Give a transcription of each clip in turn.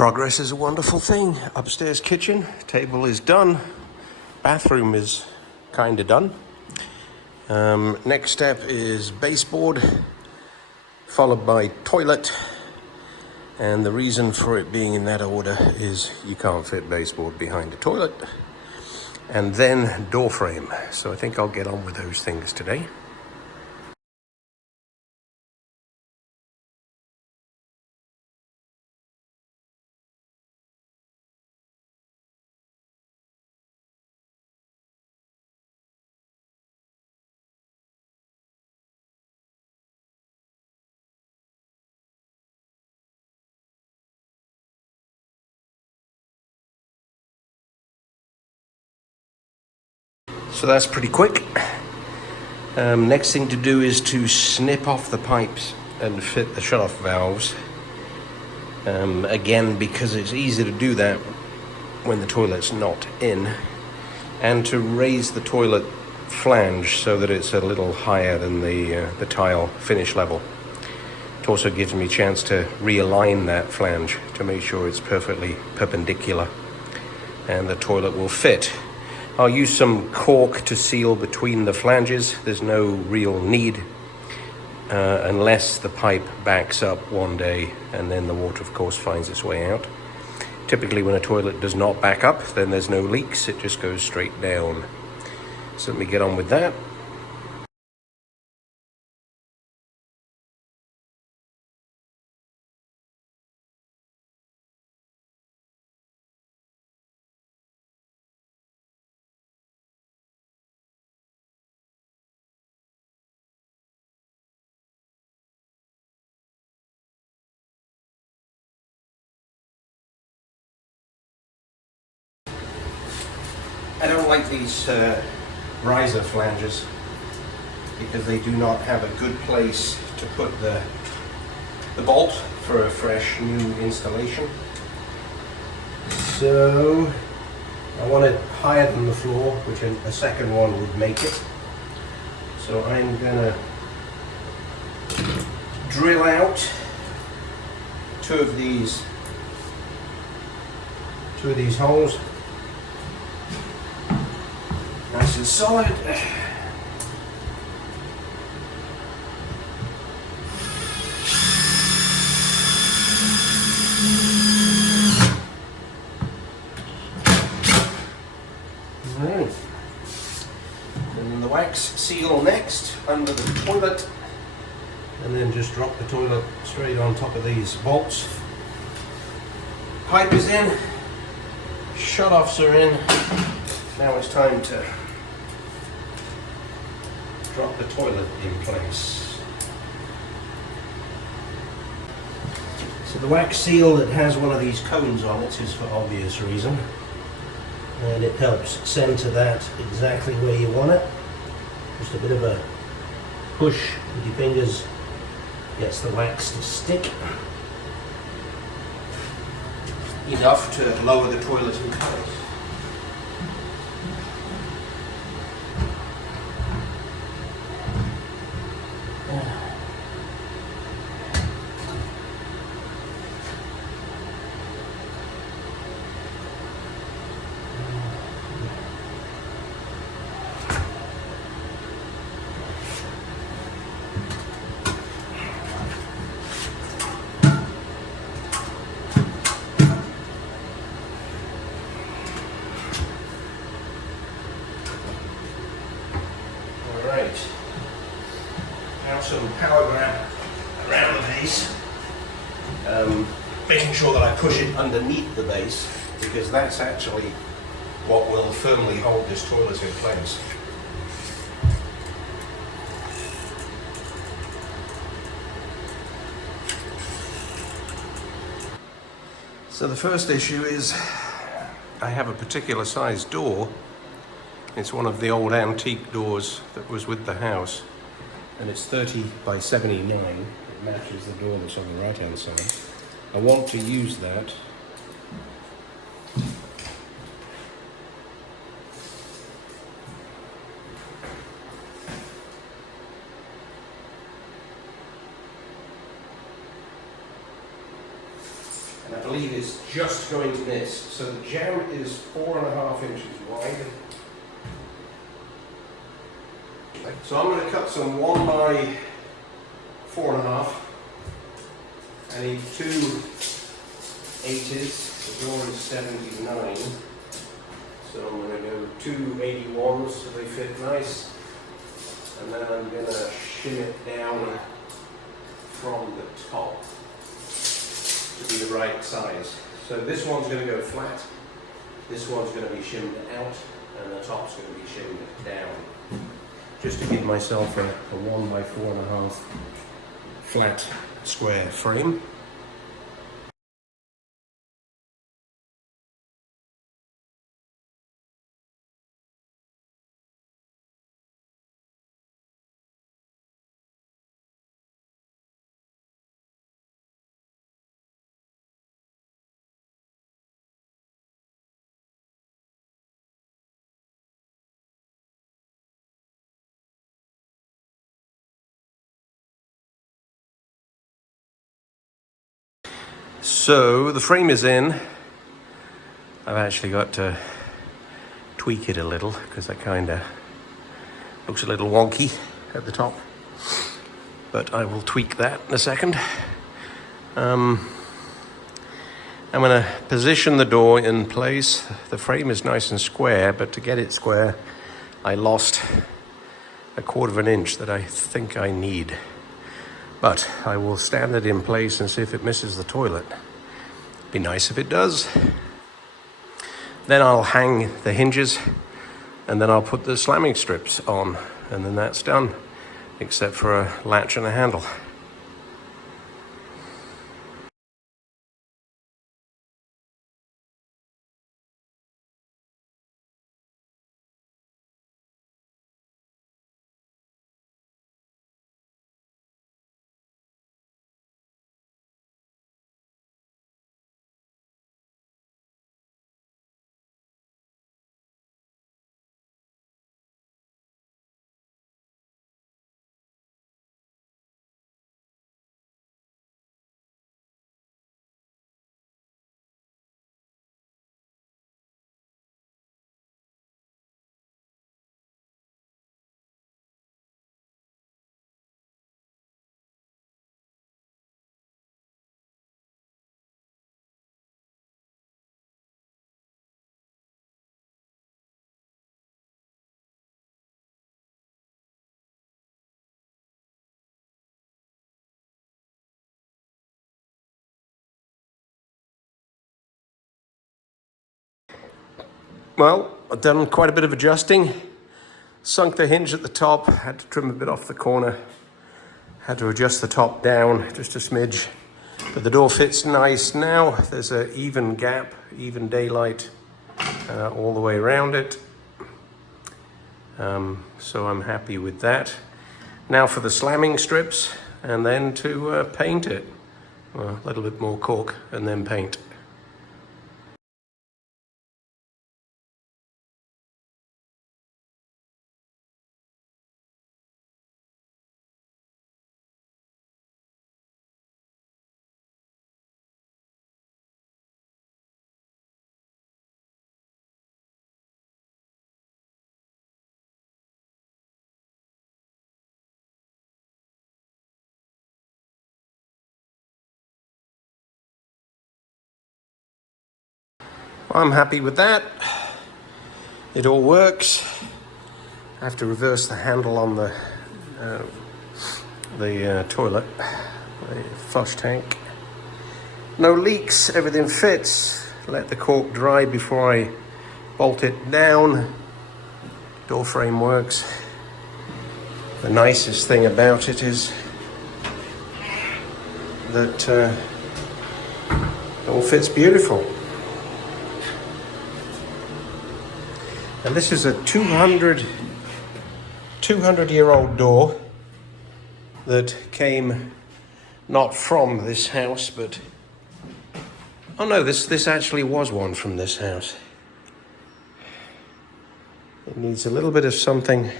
Progress is a wonderful thing. Upstairs kitchen, table is done. Bathroom is kind of done. Next step is baseboard, followed by toilet. And the reason for it being in that order is you can't fit baseboard behind a toilet. And then door frame. So I think I'll get on with those things today. So that's pretty quick. Next thing to do is to snip off the pipes and fit the shut-off valves. Again, because it's easy to do that when the toilet's not in, and to raise the toilet flange so that it's a little higher than the tile finish level. It also gives me a chance to realign that flange to make sure it's perfectly perpendicular and the toilet will fit. I'll use some caulk to seal between the flanges. There's no real need unless the pipe backs up one day and then the water of course finds its way out. Typically when a toilet does not back up, then there's no leaks, it just goes straight down. So let me get on with that. I don't like these riser flanges because they do not have a good place to put the bolt for a fresh new installation. So I want it higher than the floor, which a second one would make it. So I'm gonna drill out two of these holes. Nice and solid. Right. And then the wax seal next under the toilet, and then just drop the toilet straight on top of these bolts. Pipe is in, shut-offs are in. Now it's time to drop the toilet in place. So the wax seal that has one of these cones on it is for obvious reason, and it helps center that exactly where you want it. Just a bit of a push with your fingers gets the wax to stick enough to lower the toilet in place. Now some power grab around the base, making sure that I push it underneath the base, because that's actually what will firmly hold this toilet in place. So the first issue is I have a particular size door. It's one of the old antique doors that was with the house, and it's 30 by 79. It matches the door that's on the right hand side. I want to use that And I believe it's just going to miss. So the jamb is 4.5 inches wide. So I'm going to cut some 1 by 4.5. I need 2 80s. The door is 79. So I'm going to go 2 81s so they fit nice. And then I'm going to shim it down from the top to be the right size. So this one's going to go flat, this one's going to be shimmed out, and the top's going to be shimmed down. Just to give myself a 1 by 4.5 flat square frame. So the frame is in. I've actually got to tweak it a little because that kind of looks a little wonky at the top, but I will tweak that in a second. I'm going to position the door in place. The frame is nice and square, but to get it square I lost 1/4 inch that I think I need. But I will stand it in place and see if it misses the toilet. Be nice if it does. Then I'll hang the hinges and then I'll put the slamming strips on, and then that's done, except for a latch and a handle. Well, I've done quite a bit of adjusting. Sunk the hinge at the top, had to trim a bit off the corner, had to adjust the top down just a smidge, but the door fits nice now. There's an even gap, even daylight all the way around it. So I'm happy with that. Now for the slamming strips, and then to paint it. Well, a little bit more caulk and then paint. Well, I'm happy with that. It all works. I have to reverse the handle on the toilet, the flush tank. No leaks, everything fits. Let the caulk dry before I bolt it down. Door frame works. The nicest thing about it is that it all fits beautiful. And this is a 200-year-old door that came not from this house, but oh no, this actually was one from this house. It needs a little bit of something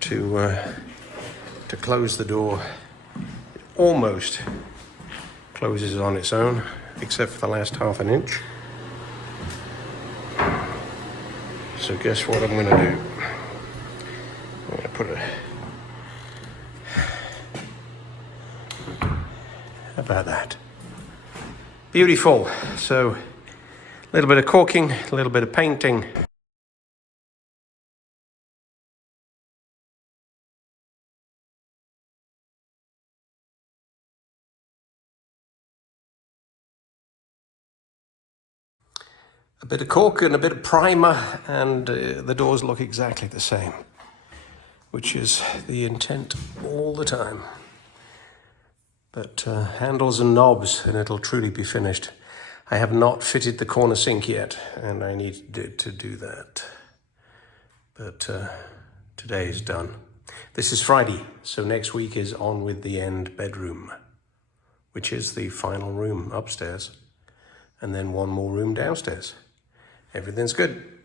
to close the door. It almost closes on its own, except for the last ½ an inch. So guess what I'm going to do? I'm going to put a... How about that? Beautiful. So a little bit of caulking, a little bit of painting. A bit of caulk and a bit of primer, and the doors look exactly the same, which is the intent all the time. But handles and knobs, and it'll truly be finished. I have not fitted the corner sink yet, and I need to do that. But today is done. This is Friday, so next week is on with the end bedroom, which is the final room upstairs, and then one more room downstairs. Everything's good.